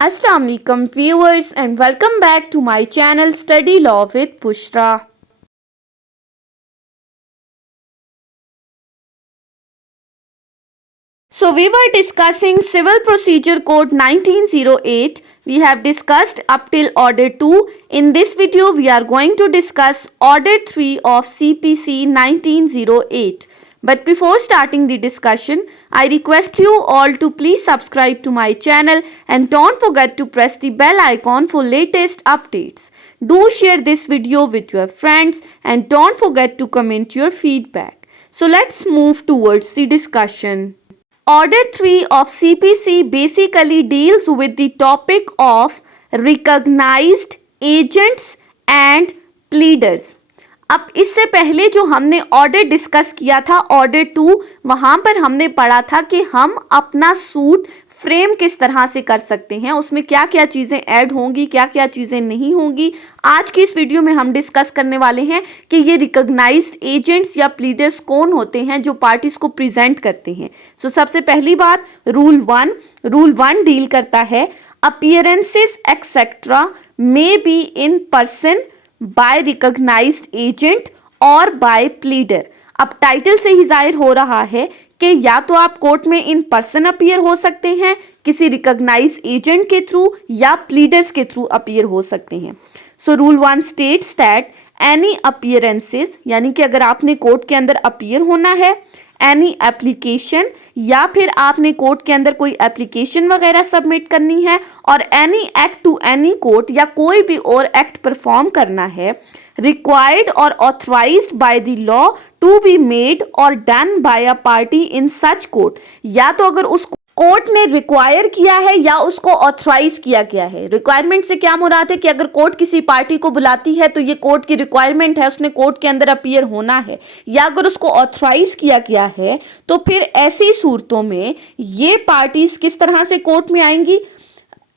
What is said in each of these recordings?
Assalamu alaikum viewers and welcome back to my channel Study Law with Bushra. So we were discussing Civil Procedure Code 1908. We have discussed up till Order 2. In this video we are going to discuss Order 3 of CPC 1908. But before starting the discussion, I request you all to please subscribe to my channel and don't forget to press the bell icon for latest updates. Do share this video with your friends and don't forget to comment your feedback. So let's move towards the discussion. Order 3 of CPC basically deals with the topic of recognized agents and pleaders. अब इससे पहले जो हमने order discuss किया था order 2, वहां पर हमने पढ़ा था कि हम अपना सूट फ्रेम किस तरह से कर सकते हैं, उसमें क्या क्या चीज़ें ऐड होंगी, क्या क्या चीज़ें नहीं होंगी। आज की इस वीडियो में हम डिस्कस करने वाले हैं कि ये रिकॉग्नाइज्ड एजेंट्स या प्लीडर्स कौन होते हैं जो पार्टीज को प्रेजेंट करते हैं। सो सबसे पहली बात रूल 1 डील करता है appearances etcetera may be in person by recognized agent और बाय प्लीडर। अब टाइटल से ही जाहिर हो रहा है कि या तो आप कोर्ट में इन पर्सन अपीयर हो सकते हैं किसी रिकॉग्नाइज्ड एजेंट के थ्रू या प्लीडर्स के थ्रू अपीयर हो सकते हैं। सो rule 1 states that any appearances, यानी कि अगर आपने कोर्ट के अंदर अपीयर होना है, एनी एप्लीकेशन या फिर आपने कोर्ट के अंदर कोई एप्लीकेशन वगैरह सबमिट करनी है, और any act to any court या कोई भी और एक्ट परफॉर्म करना है रिक्वायर्ड और authorised by the law to be made और done by a party in such court, या तो अगर उस कोर्ट ने रिक्वायर किया है या उसको ऑथराइज किया गया है। रिक्वायरमेंट से क्या मुराद है कि अगर कोर्ट किसी पार्टी को बुलाती है तो ये कोर्ट की रिक्वायरमेंट है, उसने कोर्ट के अंदर अपीयर होना है, या अगर उसको ऑथराइज किया गया है तो फिर ऐसी सूरतों में ये पार्टीज किस तरह से कोर्ट में आएंगी,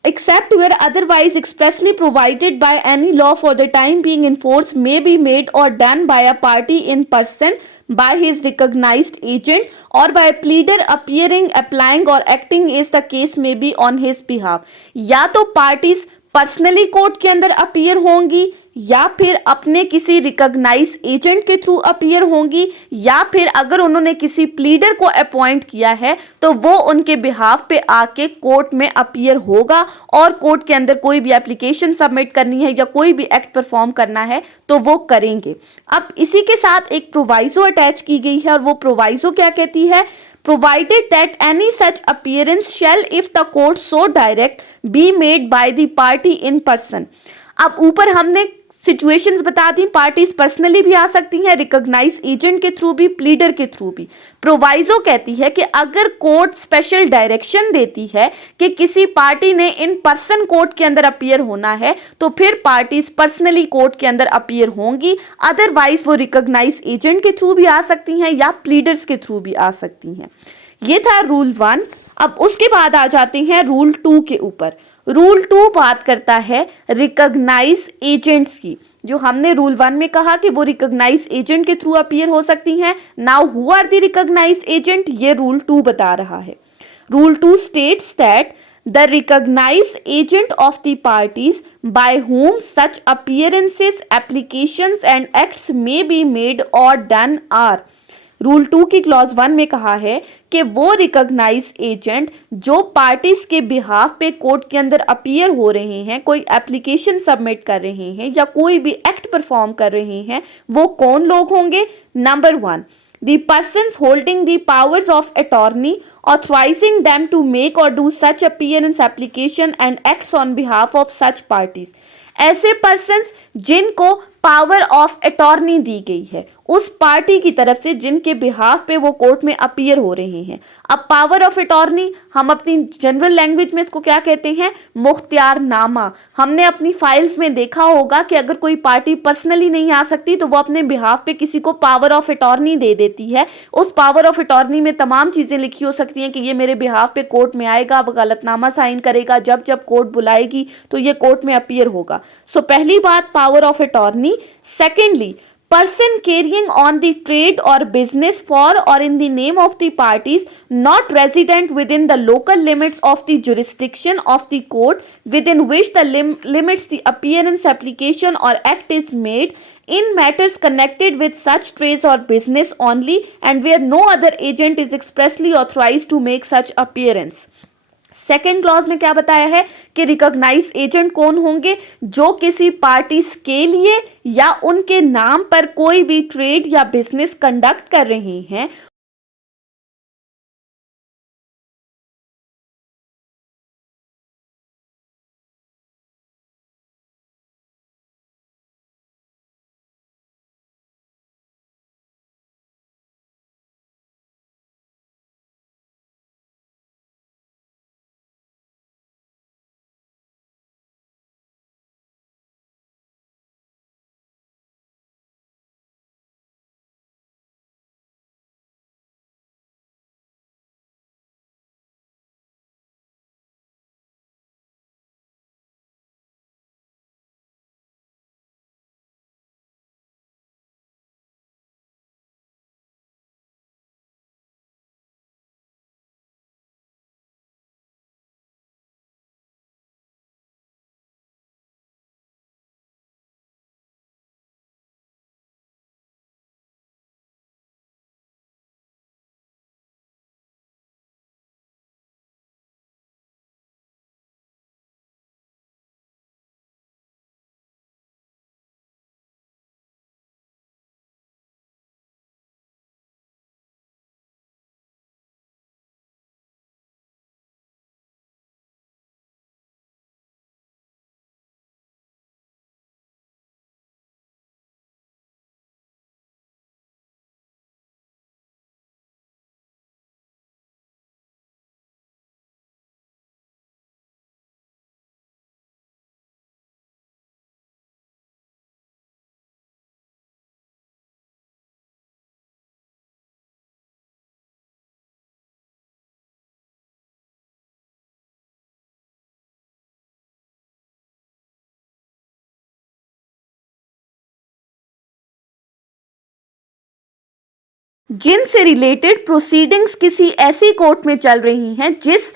except where otherwise expressly provided by any law for the time being in force may be made or done by a party in person by his recognized agent or by a pleader appearing, applying or acting as the case may be on his behalf। या तो parties personally court के अंदर appear होंगी या फिर अपने किसी recognise agent के थ्रू अपीयर होंगी, या फिर अगर उन्होंने किसी प्लीडर को अपॉइंट किया है तो वो उनके बिहाफ पे आके कोर्ट में अपीयर होगा, और कोर्ट के अंदर कोई भी एप्लीकेशन सबमिट करनी है या कोई भी एक्ट परफॉर्म करना है तो वो करेंगे। अब इसी के साथ एक प्रोवाइजो अटैच की गई है, और वो प्रोवाइजो क्या कहती है, provided that any such appearance shall if the court so direct be made by the party in person। अब ऊपर हमने सिचुएशंस बता दी, पार्टीज पर्सनली भी आ सकती हैं, रिकॉग्नाइज एजेंट के थ्रू भी, प्लीडर के थ्रू भी। प्रोवाइजो कहती है कि अगर कोर्ट स्पेशल डायरेक्शन देती है कि किसी पार्टी ने इन पर्सन कोर्ट के अंदर अपीयर होना है तो फिर पार्टीज पर्सनली कोर्ट के अंदर अपीयर होंगी, अदरवाइज वो रिकॉग्नाइज एजेंट के थ्रू भी आ सकती हैं या प्लीडर्स के थ्रू भी आ सकती हैं। ये था रूल 1। अब उसके बाद आ जाते हैं रूल 2 के ऊपर। रूल 2 बात करता है रिकॉग्नाइज एजेंट्स की। जो हमने रूल 1 में कहा कि वो रिकॉग्नाइज एजेंट के थ्रू अपीयर हो सकती हैं, now who are the recognise agent, ये रूल 2 बता रहा है। Rule 2 states that the recognized agent of the parties by whom such appearances, applications and acts may be made or done are। Rule 2 की clause 1 में कहा है कि वो रिकॉग्नाइज एजेंट जो पार्टीज के बिहाफ पे कोर्ट के अंदर अपीयर हो रहे हैं, कोई एप्लीकेशन सबमिट कर रहे हैं या कोई भी एक्ट परफॉर्म कर रहे हैं, वो कौन लोग होंगे। Number 1, the persons holding the powers of attorney authorizing them to make or do such appearance, application and acts on behalf of such parties। ऐसे पर्सन्स जिनको पावर ऑफ अटॉर्नी दी गई है उस पार्टी की तरफ से जिनके बिहाफ पे वो कोर्ट में अपीयर हो रहे हैं। अब पावर ऑफ अटॉर्नी हम अपनी जनरल लैंग्वेज में इसको क्या कहते हैं, मुख्तियारनामा। हमने अपनी फाइल्स में देखा होगा कि अगर कोई पार्टी पर्सनली नहीं आ सकती तो वो अपने बिहाफ पे किसी को पावर ऑफ अटॉर्नी दे देती है। उस पावर ऑफ अटॉर्नी में तमाम चीज़ें लिखी हो सकती हैं कि ये मेरे बिहाफ पे कोर्ट में आएगा, वकालतनामा साइन करेगा, जब जब कोर्ट बुलाएगी तो ये कोर्ट में अपीयर होगा। सो पहली बात power of attorney. Secondly person carrying on the trade or business for or in the name of the parties not resident within the local limits of the jurisdiction of the court within which the limits the appearance, application or act is made in matters connected with such trades or business only and where no other agent is expressly authorized to make such appearance. Second clause में क्या बताया है कि recognise agent कौन होंगे? जो किसी parties के लिए या उनके नाम पर कोई भी ट्रेड या बिजनेस कंडक्ट कर रहे हैं। जिनसे रिलेटेड प्रोसीडिंग्स किसी ऐसी कोर्ट में चल रही हैं जिस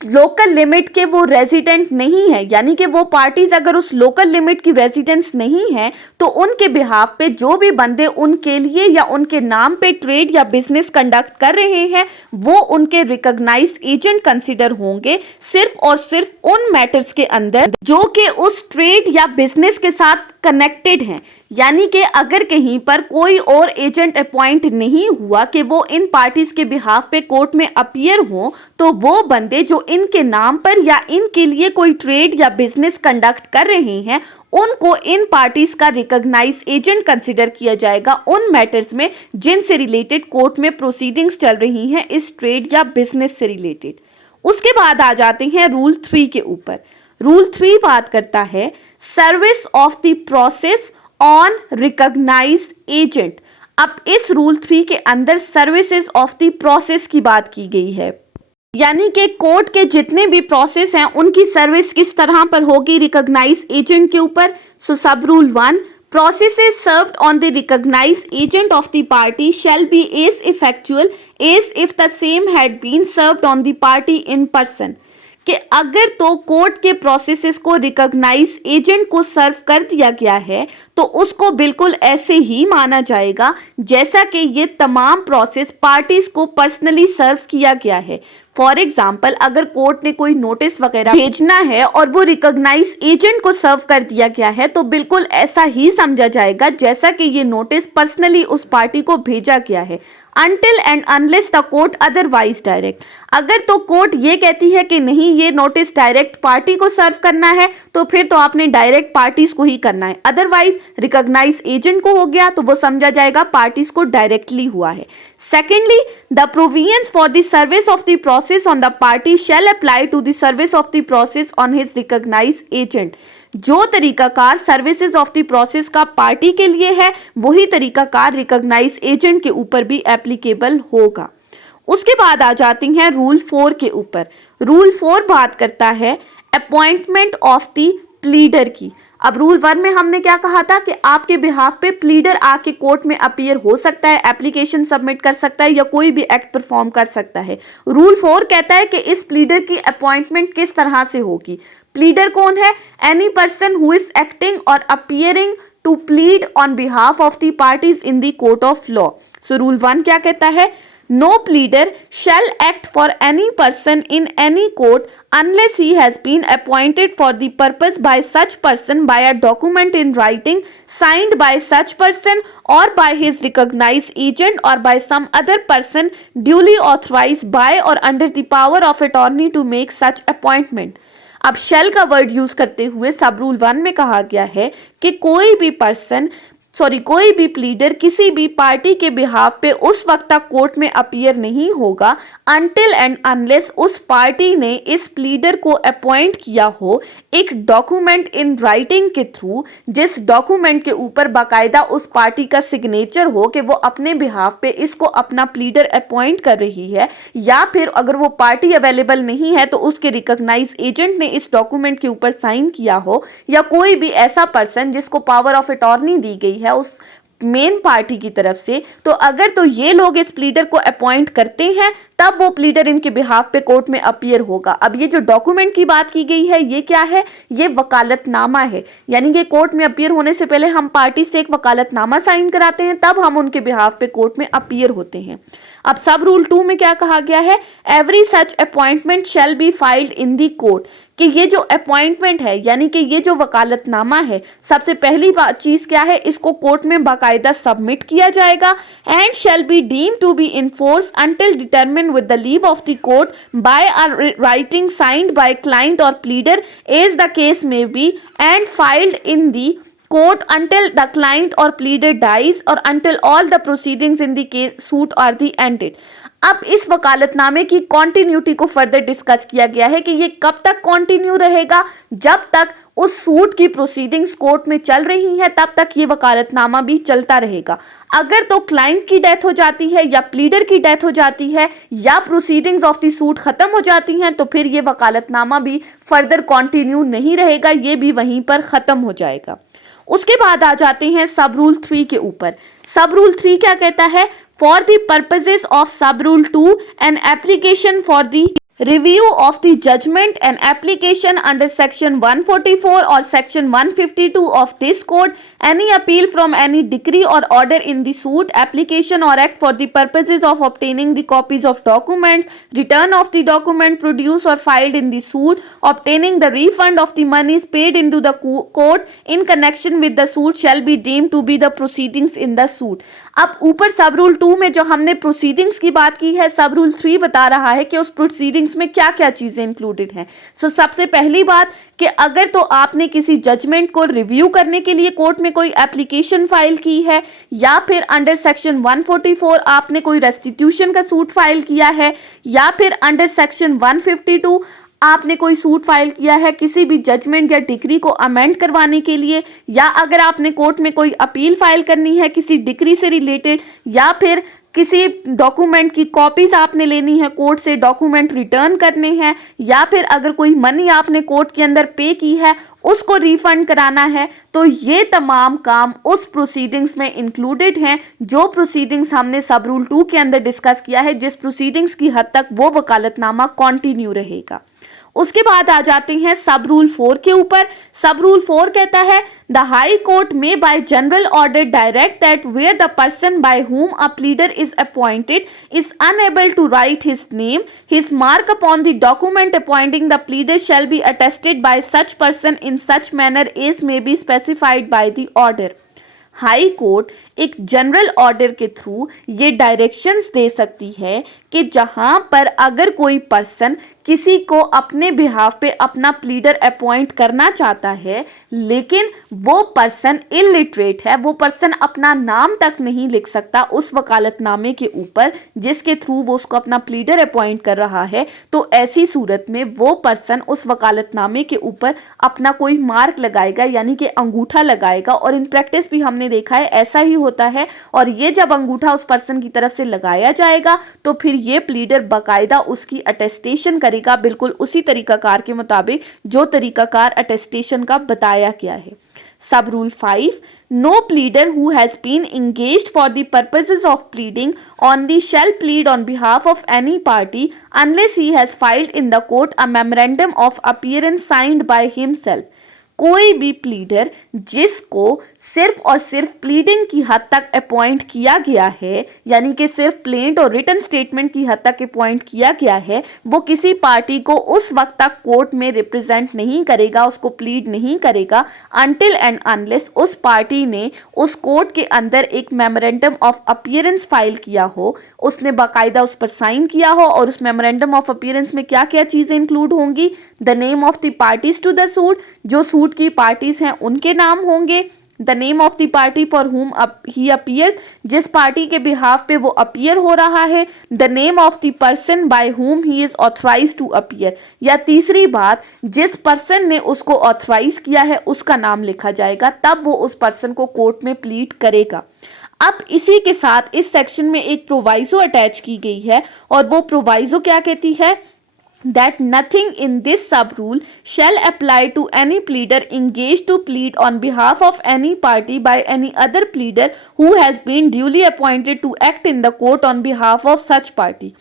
लोकल लिमिट के वो रेजिडेंट नहीं है, यानी कि वो पार्टीज अगर उस लोकल लिमिट की रेजिडेंस नहीं है तो उनके बिहाफ पे जो भी बंदे उनके लिए या उनके नाम पे ट्रेड या बिजनेस कंडक्ट कर रहे हैं वो उनके रिकॉग्नाइज्ड एजेंट कंसिडर होंगे सिर्फ और सिर्फ उन मैटर्स के अंदर जो कि उस ट्रेड या बिजनेस के साथ कनेक्टेड हैं। यानी कि अगर कहीं पर कोई और एजेंट अपॉइंट नहीं हुआ कि वो इन पार्टीज के बिहाफ पे कोर्ट में अपीयर हो तो वो बंदे जो इनके नाम पर या इनके लिए कोई ट्रेड या बिजनेस कंडक्ट कर रहे हैं उनको इन पार्टीज का रिकॉग्नाइज एजेंट कंसिडर किया जाएगा उन मैटर्स में जिनसे रिलेटेड कोर्ट में प्रोसीडिंग्स चल रही हैं इस ट्रेड या बिजनेस से रिलेटेड। उसके बाद आ जाते हैं रूल 3 के ऊपर। रूल 3 बात करता है service of the process on recognized agent. अब इस रूल 3 के अंदर सर्विसेज ऑफ द प्रोसेस की बात की गई है, यानी कि कोर्ट के जितने भी प्रोसेस हैं उनकी सर्विस किस तरह पर होगी रिकॉग्नाइज्ड एजेंट के ऊपर। सो सब rule 1, processes served on the recognized agent of the party shall be as effectual as if the same had been served on the party in person। कि अगर तो कोर्ट के प्रोसेसेस को रिकॉग्नाइज एजेंट को सर्व कर दिया गया है तो उसको बिल्कुल ऐसे ही माना जाएगा जैसा कि ये तमाम प्रोसेस पार्टीज को पर्सनली सर्व किया गया है। फॉर एग्जाम्पल अगर कोर्ट ने कोई नोटिस वगैरह भेजना है और वो रिकॉग्नाइज एजेंट को सर्व कर दिया गया है तो बिल्कुल ऐसा ही समझा जाएगा जैसा कि ये नोटिस पर्सनली उस पार्टी को भेजा गया है। Until and unless the court otherwise direct। अगर तो कोर्ट ये कहती है कि नहीं ये नोटिस डायरेक्ट पार्टी को सर्व करना है तो फिर तो आपने डायरेक्ट पार्टीज को ही करना है, अदरवाइज रिकॉग्नाइज एजेंट को हो गया तो वो समझा जाएगा पार्टीज को डायरेक्टली हुआ है। Secondly, the provisions for the service of the process on the party shall apply to the service of the process on his recognized agent। जो तरीकाकार सर्विसेज ऑफ द प्रोसेस का पार्टी के लिए है वही तरीकाकार रिकॉग्नाइज एजेंट के ऊपर भी एप्लीकेबल होगा। उसके बाद आ जाती हैं रूल 4 के ऊपर। रूल 4 बात करता है अपॉइंटमेंट ऑफ द प्लीडर की। अब रूल 1 में हमने क्या कहा था कि आपके बिहाफ पे प्लीडर आके कोर्ट में अपीयर हो सकता है, एप्लीकेशन सबमिट कर सकता है या कोई भी एक्ट परफॉर्म कर सकता है। रूल 4 कहता है कि इस प्लीडर की अपॉइंटमेंट किस तरह से होगी। प्लीडर कौन है? Any person who is acting और appearing to plead on behalf of the parties in the court of law. So rule 1 क्या कहता है? No pleader shall act for any person in any court unless he has been appointed for the purpose by such person by a document in writing signed by such person or by his recognized agent or by some other person duly authorized by or under the power of attorney to make such appointment। अब shall का word use करते हुए सब rule 1 में कहा गया है कि कोई भी प्लीडर किसी भी पार्टी के बिहाफ पे उस वक्त तक कोर्ट में अपीयर नहीं होगा अनटिल एंड अनलेस उस पार्टी ने इस प्लीडर को अपॉइंट किया हो एक डॉक्यूमेंट इन राइटिंग के थ्रू, जिस डॉक्यूमेंट के ऊपर बाकायदा उस पार्टी का सिग्नेचर हो कि वो अपने बिहाफ पे इसको अपना प्लीडर अपॉइंट कर रही है, या फिर अगर वो पार्टी अवेलेबल नहीं है तो उसके रिकॉग्नाइज एजेंट ने इस डॉक्यूमेंट के ऊपर साइन किया हो, या कोई भी ऐसा पर्सन जिसको पावर ऑफ अटॉर्नी दी गई है उस मेन पार्टी की तरफ से। तो अगर तो ये लोग इस प्लीडर को अपॉइंट करते हैं तब वो प्लीडर इनके बिहाफ पे कोर्ट में अपीयर होगा। अब ये जो डॉक्यूमेंट की बात की गई है ये क्या है? ये वकालतनामा है, यानी कि कोर्ट में अपीयर होने से पहले हम पार्टी से एक वकालतनामा साइन कराते हैं, तब हम उनके बिहाफ पे कोर्ट में अपीयर होते हैं। अब सब रूल 2 में क्या कहा गया है? Every such appointment shell be filed in the court, कि ये जो अपॉइंटमेंट है यानी कि ये जो वकालतनामा है, सबसे पहली चीज क्या है? इसको कोर्ट में बाकायदा सबमिट किया जाएगा and shall be deem to be in force until determine with the leave of the court by a writing signed by client और pleader as the case may be and filed in the court until the client or pleader dies or until all the proceedings in the case suit are the ended। अब इस वकालतनामे की continuity को further discuss किया गया है कि ये कब तक कॉन्टिन्यू रहेगा? जब तक उस सूट की प्रोसीडिंग्स कोर्ट में चल रही है तब तक ये वकालतनामा भी चलता रहेगा। अगर तो क्लाइंट की डेथ हो जाती है या प्लीडर की डेथ हो जाती है या प्रोसीडिंग्स ऑफ द सूट खत्म हो जाती हैं तो फिर ये वकालतनामा भी फर्दर कॉन्टिन्यू नहीं रहेगा, ये भी वहीं पर खत्म हो जाएगा। उसके बाद आ जाते हैं सब रूल 3 के ऊपर। सब रूल 3 क्या कहता है? फॉर द पर्पसेस ऑफ सब rule 2 an application for the review of the judgment and application under section 144 or section 152 of this code, any appeal from any decree or order in the suit, application or act for the purposes of obtaining the copies of documents, return of the document produced or filed in the suit, obtaining the refund of the monies paid into the court in connection with the suit shall be deemed to be the proceedings in the suit। अब ऊपर सब rule 2 में जो हमने proceedings की बात की है, सब रूल 3 बता रहा है कि उस प्रोसीडिंग्स में क्या क्या चीजें इंक्लूडेड हैं। सो सबसे पहली बात कि अगर तो आपने किसी जजमेंट को रिव्यू करने के लिए कोर्ट में कोई एप्लीकेशन फाइल की है या फिर अंडर सेक्शन 144 आपने कोई रेस्टिट्यूशन का सूट फाइल किया है या फिर अंडर सेक्शन 152 आपने कोई सूट फाइल किया है किसी भी जजमेंट या डिक्री को अमेंड करवाने के लिए, या अगर आपने कोर्ट में कोई अपील फाइल करनी है किसी डिक्री से रिलेटेड, या फिर किसी डॉक्यूमेंट की कॉपीज आपने लेनी है कोर्ट से, डॉक्यूमेंट रिटर्न करने हैं, या फिर अगर कोई मनी आपने कोर्ट के अंदर पे की है उसको रिफंड कराना है, तो ये तमाम काम उस प्रोसीडिंग्स में इंक्लूडेड हैं जो प्रोसीडिंग्स हमने सब रूल 2 के अंदर डिस्कस किया है, जिस प्रोसीडिंग्स की हद तक वो वकालतनामा कॉन्टिन्यू रहेगा। उसके बाद आ जाते हैं सब रूल 4 के ऊपर। सब रूल 4 कहता है the high court may by general order direct that where the person by whom a pleader is appointed is unable to write his name his mark upon the document appointing the pleader shall be attested by such person in such manner as may be specified by the order. High court एक general order के through ये directions दे सकती है कि जहां पर अगर कोई पर्सन किसी को अपने बिहाफ पे अपना प्लीडर अपॉइंट करना चाहता है लेकिन वो पर्सन इलिटरेट है, वो पर्सन अपना नाम तक नहीं लिख सकता उस वकालतनामे के ऊपर जिसके थ्रू वो उसको अपना प्लीडर अपॉइंट कर रहा है, तो ऐसी सूरत में वो पर्सन उस वकालतनामे के ऊपर अपना कोई मार्क लगाएगा यानी कि अंगूठा लगाएगा। और इन प्रैक्टिस भी हमने देखा है ऐसा ही होता है। और ये जब अंगूठा उस पर्सन की तरफ से लगाया जाएगा तो फिर ये प्लीडर बाकायदा उसकी अटेस्टेशन करेगा बिल्कुल उसी तरीकाकार के मुताबिक जो तरीकाकार अटेस्टेशन का बताया गया है। Sub Rule 5. No pleader who has been engaged for the purposes of pleading only shall plead on behalf of any party unless he has filed in the court a memorandum of appearance signed by himself. कोई भी pleader जिसको सिर्फ और सिर्फ pleading की हद तक appoint किया गया है, यानी कि सिर्फ प्लेंट और रिटन स्टेटमेंट की हद तक अपॉइंट किया गया है, वो किसी पार्टी को उस वक्त तक कोर्ट में रिप्रेजेंट नहीं करेगा, उसको प्लीड नहीं करेगा अनटिल एंड अनलेस उस पार्टी ने उस कोर्ट के अंदर एक मेमोरेंडम ऑफ अपीयरेंस फाइल किया हो, उसने बाकायदा उस पर साइन किया हो। और उस मेमोरेंडम ऑफ अपीयरेंस में क्या क्या चीज़ें इंक्लूड होंगी? The name of the parties to the suit, जो सूट की पार्टीज हैं उनके नाम होंगे। The name of the party for whom he appears, जिस पार्टी के बिहाफ पे वो अपीयर हो रहा है। The name of the person by whom he is authorize to appear, या तीसरी बात, जिस पर्सन ने उसको ऑथराइज किया है उसका नाम लिखा जाएगा, तब वो उस पर्सन को कोर्ट में प्लीड करेगा। अब इसी के साथ इस सेक्शन में एक प्रोवाइजो अटैच की गई है, और वो प्रोवाइजो क्या कहती है? That nothing in this sub rule shall apply to any pleader engaged to plead on behalf of any party by any other pleader who has been duly appointed to act in the court on behalf of such party.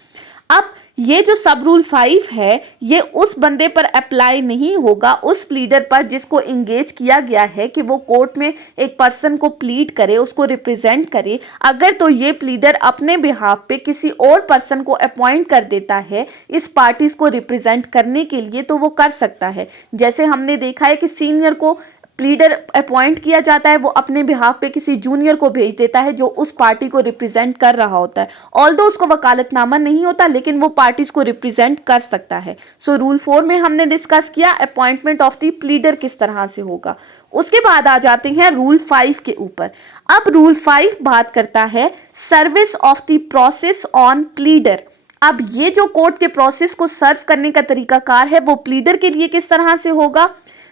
अब ये जो सब rule 5 है ये उस बंदे पर apply नहीं होगा, उस प्लीडर पर जिसको इंगेज किया गया है कि वो कोर्ट में एक पर्सन को प्लीड करे, उसको रिप्रेजेंट करे। अगर तो ये प्लीडर अपने बिहाफ पे किसी और पर्सन को अपॉइंट कर देता है इस पार्टीज को रिप्रेजेंट करने के लिए, तो वो कर सकता है। जैसे हमने देखा है कि सीनियर को प्लीडर अपॉइंट किया जाता है, वो अपने बिहाफ पे किसी जूनियर को भेज देता है जो उस पार्टी को रिप्रेजेंट कर रहा होता है। ऑल्दो उसको वकालतनामा नहीं होता, लेकिन वो पार्टीज को रिप्रेजेंट कर सकता है। सो रूल 4 में हमने डिस्कस किया अपॉइंटमेंट ऑफ द प्लीडर किस तरह से होगा। उसके बाद आ जाते हैं रूल 5 के ऊपर। अब रूल 5 बात करता है service of the process on pleader. अब ये जो कोर्ट के प्रोसेस को सर्व करने का तरीकाकार है वो प्लीडर के लिए किस तरह से होगा।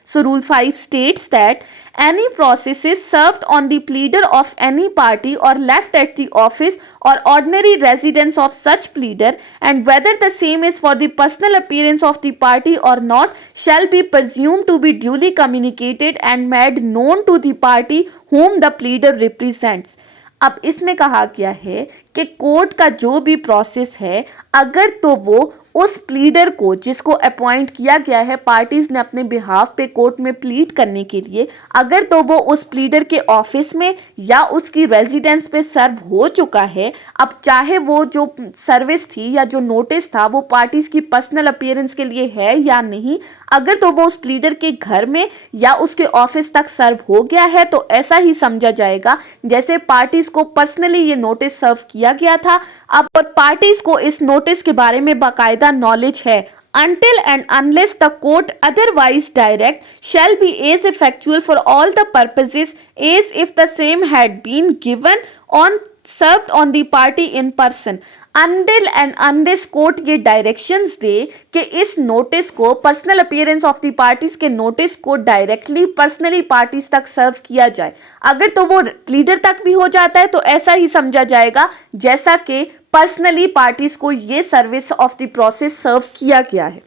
So Rule 5 states that any processes served on the pleader of any party or left at the office or ordinary residence of such pleader, and whether the same is for the personal appearance of the party or not, shall be presumed to be duly communicated and made known to the party whom the pleader represents. अब इसमें कहा गया है कि court का जो भी process है, अगर तो वो उस प्लीडर को जिसको अपॉइंट किया गया है पार्टीज ने अपने बिहाफ पे कोर्ट में प्लीड करने के लिए, अगर तो वो उस प्लीडर के ऑफिस में या उसकी रेजिडेंस पे सर्व हो चुका है, अब चाहे वो जो सर्विस थी या जो नोटिस था वो पार्टीज की पर्सनल अपीयरेंस के लिए है या नहीं, अगर तो वो उस प्लीडर के घर में या उसके ऑफिस तक सर्व हो गया है, तो ऐसा ही समझा जाएगा जैसे पार्टीज को पर्सनली ये नोटिस सर्व किया गया था। अब और पार्टीज को इस नोटिस के बारे में बाकायदा नॉलेज है। Until and unless the court otherwise direct shall be as effectual for all the purposes as if the same had been given on served on the party in person. Until and unless court ये directions दे कि इस notice को, personal appearance of the parties के notice को directly personally parties तक सर्व किया जाए, अगर तो वो लीडर तक भी हो जाता है तो ऐसा ही समझा जाएगा जैसा कि पर्सनली पार्टीज को ये सर्विस ऑफ द प्रोसेस सर्व किया गया है।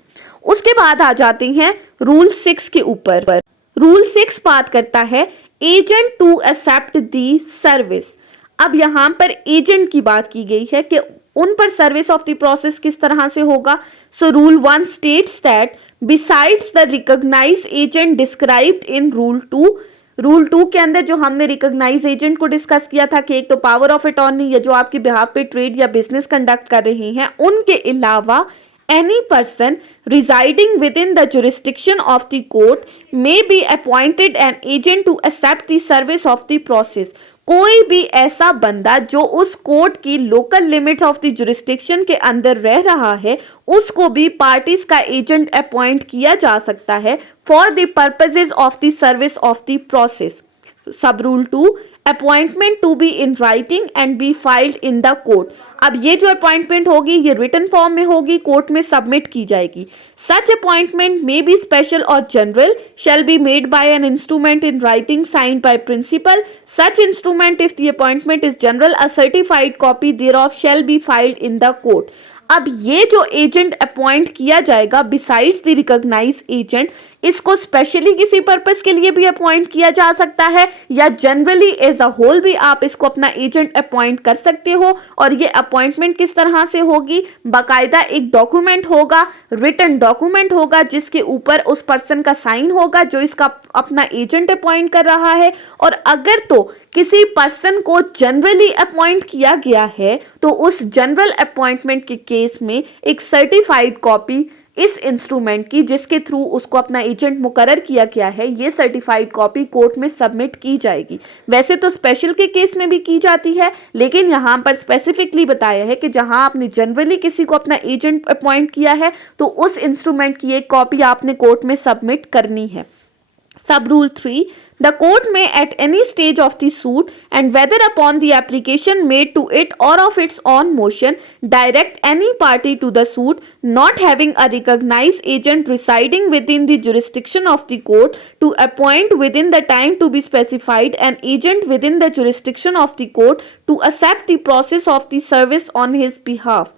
उसके बाद आ जाते हैं रूल 6 के ऊपर। रूल 6 बात करता है agent to accept the service. अब यहाँ पर एजेंट की बात की गई है कि उन पर सर्विस ऑफ द प्रोसेस किस तरह से होगा। So rule 1 states that besides the recognized agent described in rule 2, rule 2 के अंदर जो हमने रिकॉग्नाइज एजेंट को डिस्कस किया था कि एक तो पावर ऑफ अटॉर्नी या जो आपके बिहाफ पे ट्रेड या बिजनेस कंडक्ट कर रहे हैं, उनके अलावा any person residing within the jurisdiction of the court may be appointed an agent to accept the service of the process. कोई भी ऐसा बंदा जो उस कोर्ट की local limits of the jurisdiction के अंदर रह रहा है, उसको भी पार्टीज का एजेंट अपॉइंट किया जा सकता है for the purposes of the service of the process. Sub rule 2 appointment to be in writing and be filed in the court. अब ये जो अपॉइंटमेंट होगी ये रिटन फॉर्म में होगी, कोर्ट में सबमिट की जाएगी। Such appointment may be special और general, shall be made by an instrument in writing signed by principal. Such instrument if the appointment is general, a certified copy thereof shall be filed in the court. अब ये जो agent appoint किया जाएगा besides the recognise agent, इसको specially किसी purpose के लिए भी अपॉइंट किया जा सकता है या जनरली एज अ होल भी आप इसको अपना एजेंट अपॉइंट कर सकते हो। और ये अपॉइंटमेंट किस तरह से होगी, बाकायदा एक डॉक्यूमेंट होगा, रिटन डॉक्यूमेंट होगा जिसके ऊपर उस पर्सन का साइन होगा जो इसका अपना एजेंट अपॉइंट कर रहा है। और अगर तो किसी पर्सन को जनरली अपॉइंट किया गया है तो उस जनरल अपॉइंटमेंट के केस में एक सर्टिफाइड कॉपी इस इंस्ट्रूमेंट की जिसके थ्रू उसको अपना एजेंट मुकर्रर किया गया है, ये सर्टिफाइड कॉपी कोर्ट में सबमिट की जाएगी। वैसे तो स्पेशल के केस में भी की जाती है, लेकिन यहाँ पर स्पेसिफिकली बताया है कि जहाँ आपने जनरली किसी को अपना एजेंट अपॉइंट किया है तो उस इंस्ट्रूमेंट की एक कॉपी आपने कोर्ट में सबमिट करनी है। Sub Rule 3. The court may at any stage of the suit and whether upon the application made to it or of its own motion direct any party to the suit not having a recognized agent residing within the jurisdiction of the court to appoint within the time to be specified an agent within the jurisdiction of the court to accept the process of the service on his behalf.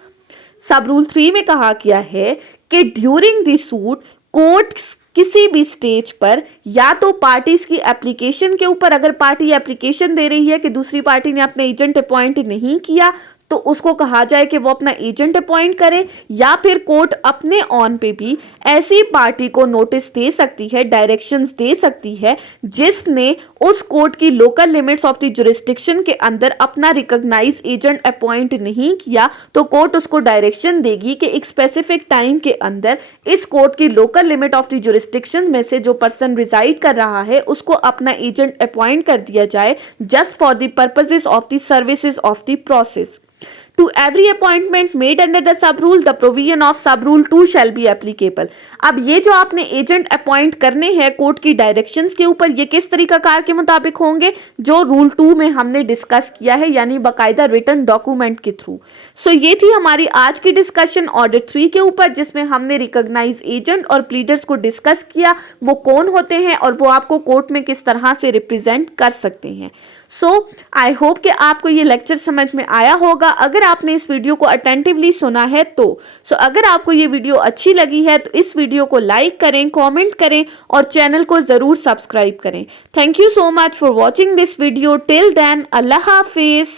सब rule 3 में कहा गया है कि during the suit court किसी भी stage पर या तो पार्टीज की एप्लीकेशन के ऊपर, अगर पार्टी एप्लीकेशन दे रही है कि दूसरी पार्टी ने अपने एजेंट अपॉइंट नहीं किया तो उसको कहा जाए कि वो अपना एजेंट अपॉइंट करे, या फिर कोर्ट अपने ऑन पे भी ऐसी पार्टी को नोटिस दे सकती है, डायरेक्शंस दे सकती है जिसने उस कोर्ट की local limits of the jurisdiction के अंदर अपना रिकॉग्नाइज एजेंट अपॉइंट नहीं किया, तो कोर्ट उसको डायरेक्शन देगी कि एक स्पेसिफिक टाइम के अंदर इस कोर्ट की local limit of the jurisdiction में से जो पर्सन रिजाइड कर रहा है उसको अपना एजेंट अपॉइंट कर दिया जाए just for the purposes of the services of the process. To every appointment made under the sub rule, the provision of sub rule 2 shall be applicable. अब ये जो आपने एजेंट अपॉइंट करने हैं कोर्ट की डायरेक्शंस के ऊपर, ये किस तरीकाकार के मुताबिक होंगे, जो रूल 2 में हमने डिस्कस किया है, यानी बाकायदा रिटन डॉक्यूमेंट के थ्रू। सो ये थी हमारी आज की डिस्कशन ऑर्डर 3 के ऊपर, जिसमें हमने रिकॉग्नाइज एजेंट और प्लीडर्स को डिस्कस किया, वो कौन होते हैं और वो आपको कोर्ट में किस तरह से रिप्रेजेंट कर सकते हैं। सो आई होप कि आपको ये लेक्चर समझ में आया होगा। अगर आपने इस वीडियो को अटेंटिवली सुना है तो अगर आपको ये वीडियो अच्छी लगी है तो इस वीडियो को लाइक करें, कमेंट करें और चैनल को ज़रूर सब्सक्राइब करें। Thank you so much for watching this video. Till then, अल्लाह हाफिज़।